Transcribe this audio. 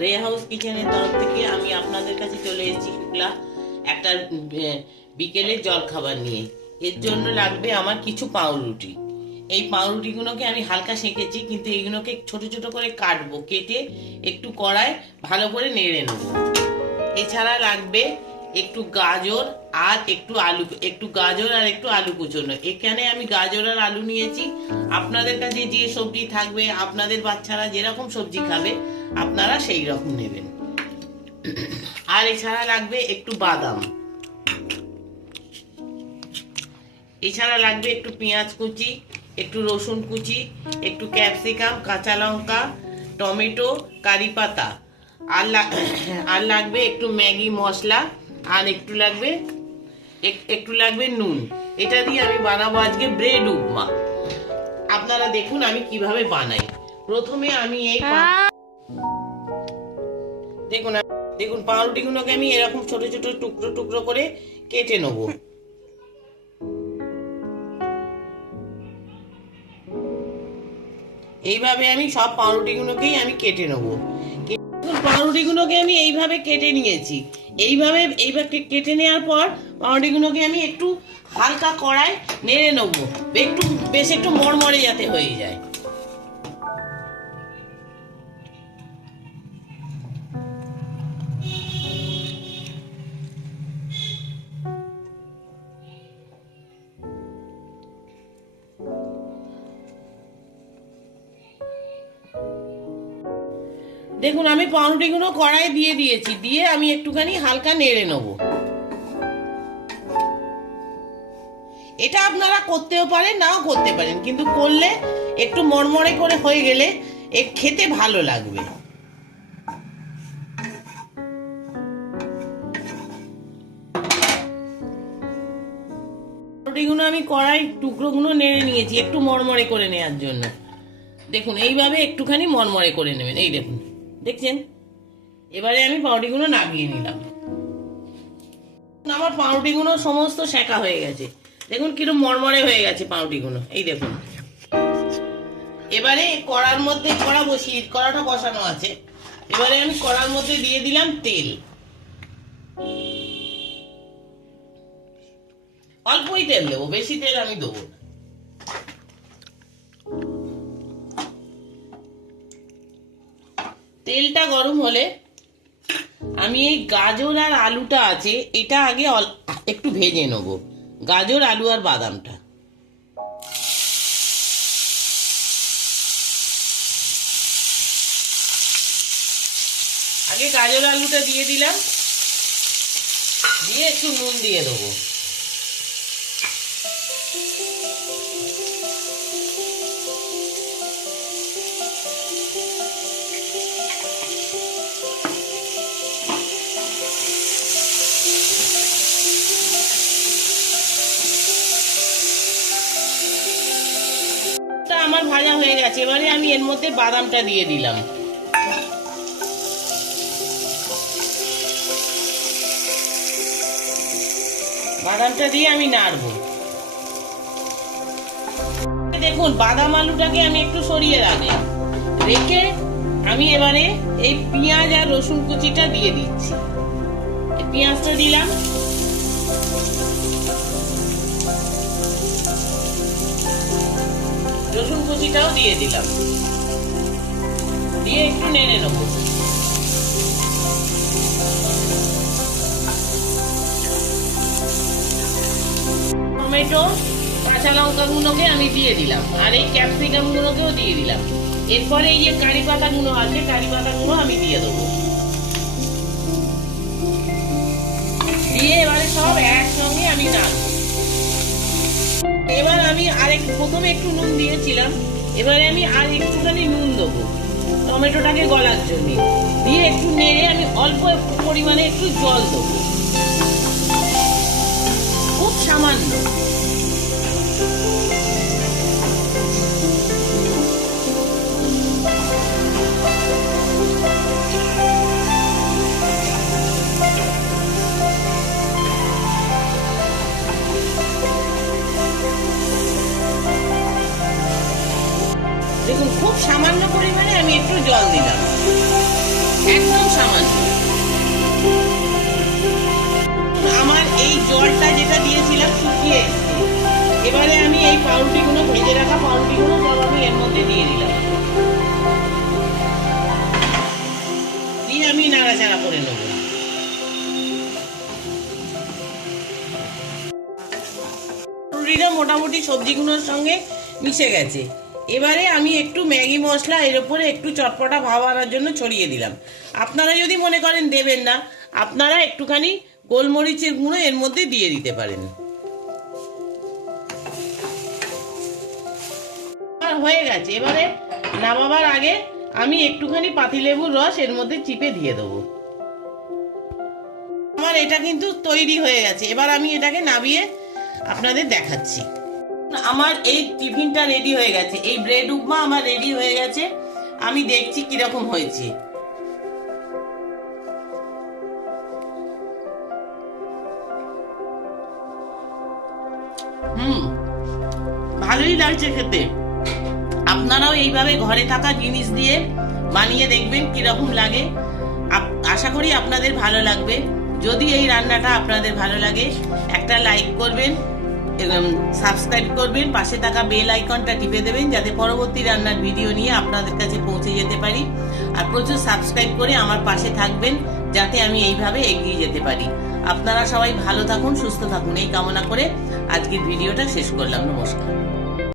রে হাউস কিচেনের তরফ থেকে আমি আপনাদের কাছে চলে এসেছি শুক্লা একটা বিকেলে জল খাবার নিয়ে। এর জন্য লাগবে আমার কিছু পাউরুটি। এই পাউরুটিগুলোকে আমি হালকা সেঁকেছি, কিন্তু এইগুলোকে ছোট ছোট করে কাটবো, কেটে একটু কড়ায় ভালো করে নেড়ে নেব। এছাড়া লাগবে একটু গাজর আর একটু আলু, একটু গাজর আর একটু আলু কুচোনো। এখানে আমি গাজর আর আলু নিয়েছি। আপনাদের কাছে যে সবজি থাকবে, আপনাদের বাচ্চারা যেরকম সবজি খাবে, আপনারা সেই রকম নেবেন। আর এছাড়া লাগবে একটু বাদাম। এছাড়া লাগবে একটু পেঁয়াজ কুচি, একটু রসুন কুচি, একটু ক্যাপসিকাম, কাঁচা লঙ্কা, টমেটো, কারি পাতা। আর আর লাগবে একটু ম্যাগি মশলা আর একটু লাগবে একটু লাগবে নুন। এটা দিয়ে আমি বানাবো আজকে ব্রেড উপমা। আপনারা দেখুন আমি কীভাবে বানাই। প্রথমে আমি এই দেখুন দেখুন, পাউরুটিগুলোকে আমি এরকম ছোট ছোট টুকরো টুকরো করে কেটে নেব। এইভাবে আমি সব পাউরুটিগুলোকেই আমি কেটে নেব। পাউরুটিগুলোকে আমি এইভাবে কেটে নিয়েছি। এইভাবে এইভাবে কেটে নেওয়ার পর পাউরুটিগুলোকে আমি একটু হালকা কড়ায় নেড়ে নেব। একটু বেশ একটু মরমরে যাতে হয়ে যায়। দেখুন, আমি পাউরুটিগুলো কড়াই দিয়ে দিয়েছি, দিয়ে আমি একটুখানি হালকা নেড়ে নেব। এটা আপনারা করতেও পারেন, নাও করতে পারেন, কিন্তু করলে একটু মরমরে করে হয়ে গেলে এ খেতে ভালো লাগবে। পাউরুটিগুলো আমি কড়াই টুকরোগুলো নেড়ে নিয়েছি, একটু মরমরে করে নেওয়ার জন্য। দেখুন, এইভাবে একটুখানি মরমরে করে নেবেন, এই দেখুন। দেখছেন? এবারে আমি পাউরুটিগুলো নামিয়ে নিলাম। আমার পাউরুটিগুলো সমস্ত সেকা হয়ে গেছে। দেখুন কীরকম মরমরে হয়ে গেছে পাউরুটিগুলো। এই দেখুন। এবারে কড়ার মধ্যে, কড়া বসিয়ে, কড়াটা বসানো আছে। এবারে আমি কড়ার মধ্যে দিয়ে দিলাম তেল। অল্পই তেল দেবো, বেশি তেল আমি দেবো না। তেলটা গরম হলে আমি এই গাজর আর আলুটা আছে, এটা আগে একটু ভেজে নেব। গাজর, আলু আর বাদামটা। আগে গাজর, আলুটা দিয়ে দিলাম। দিয়ে একটু নুন দিয়ে দেবো। আমার ভাজা হয়ে গেছে। এবারে আমি এর মধ্যে বাদামটা দিয়ে দিলাম। বাদামটা দিয়ে আমি নাড়বো। দেখুন, বাদাম আলুটাকে আমি একটু সরিয়ে রাখলাম রেখে আমি এবারে এই পেঁয়াজ আর রসুন কুচিটা দিয়ে দিচ্ছি। পেঁয়াজটা দিলাম। রসুন কুচিটাও দিয়ে দিলাম। দিয়ে একটু নেড়ে নেব। টমেটো, কাঁচা লঙ্কাগুলোকে আমি দিয়ে দিলাম। আর এই ক্যাপসিকাম গুলোকেও দিয়ে দিলাম। এরপরে এই যে কারি পাতাগুলো আছে, কারি পাতাগুলো আমি দিয়ে দেবো। দিয়ে এবারে সব একসঙ্গে আমি নাড়বো। এবার আমি আরেক প্রথমে একটু নুন দিয়েছিলাম। এবারে আমি আর একটুখানি নুন দেবো। টমেটোটাকে গলার জন্য। দিয়ে একটু নেড়ে আমি অল্প পরিমাণে একটু জল দেবো। খুব সামান্য। দেখুন, খুব সামান্য পরিমাণে আমি একটু জল দিলাম। একদম সামান্য। আমার এই জলটা যেটা দিয়েছিলাম শুকিয়ে এসছে। এবারে আমি এই পাউরুটিগুলো, ভেজে রাখা পাউরুটিগুলো সব আমি এর মধ্যে দিয়ে দিলাম। দিয়ে আমি নাড়াচাড়া করে নেব। মোটামুটি সবজিগুলোর সঙ্গে মিশে গেছে। এবারে আমি একটু ম্যাগি মশলা, এর উপরে একটু চটপটা ভাব আনার জন্য ছড়িয়ে দিলাম। আপনারা যদি মনে করেন দেবেন না, আপনারা একটুখানি গোলমরিচের গুঁড়ো এর মধ্যে দিয়ে দিতে পারেন। হয়ে গেছে। এবারে নামাবার আগে আমি একটুখানি পাতিলেবুর রস এর মধ্যে চিপে দিয়ে দেবো। আমার এটা কিন্তু তৈরি হয়ে গেছে। এবার আমি এটাকে নামিয়ে আপনাদের দেখাচ্ছি। আমার এই টিফিনটা রেডি হয়ে গেছে। এই ব্রেড উপমা আমার রেডি হয়ে গেছে। আমি দেখছি কীরকম হয়েছে। হুম, ভালোই লাগছে খেতে। আপনারাও এইভাবে ঘরে থাকা জিনিস দিয়ে বানিয়ে দেখবেন কীরকম লাগে। আশা করি আপনাদের ভালো লাগবে। যদি এই রান্নাটা আপনাদের ভালো লাগে, একটা লাইক করবেন। সাবস্ক্রাইব করবেন, পাশে থাকা বেল আইকনটা টিপে দেবেন, যাতে পরবর্তী রান্নার ভিডিও নিয়ে আপনাদের কাছে পৌঁছে যেতে পারি। আর প্রচুর সাবস্ক্রাইব করে আমার পাশে থাকবেন, যাতে আমি এইভাবে এগিয়ে যেতে পারি। আপনারা সবাই ভালো থাকুন, সুস্থ থাকুন, এই কামনা করে আজকের ভিডিওটা শেষ করলাম। নমস্কার।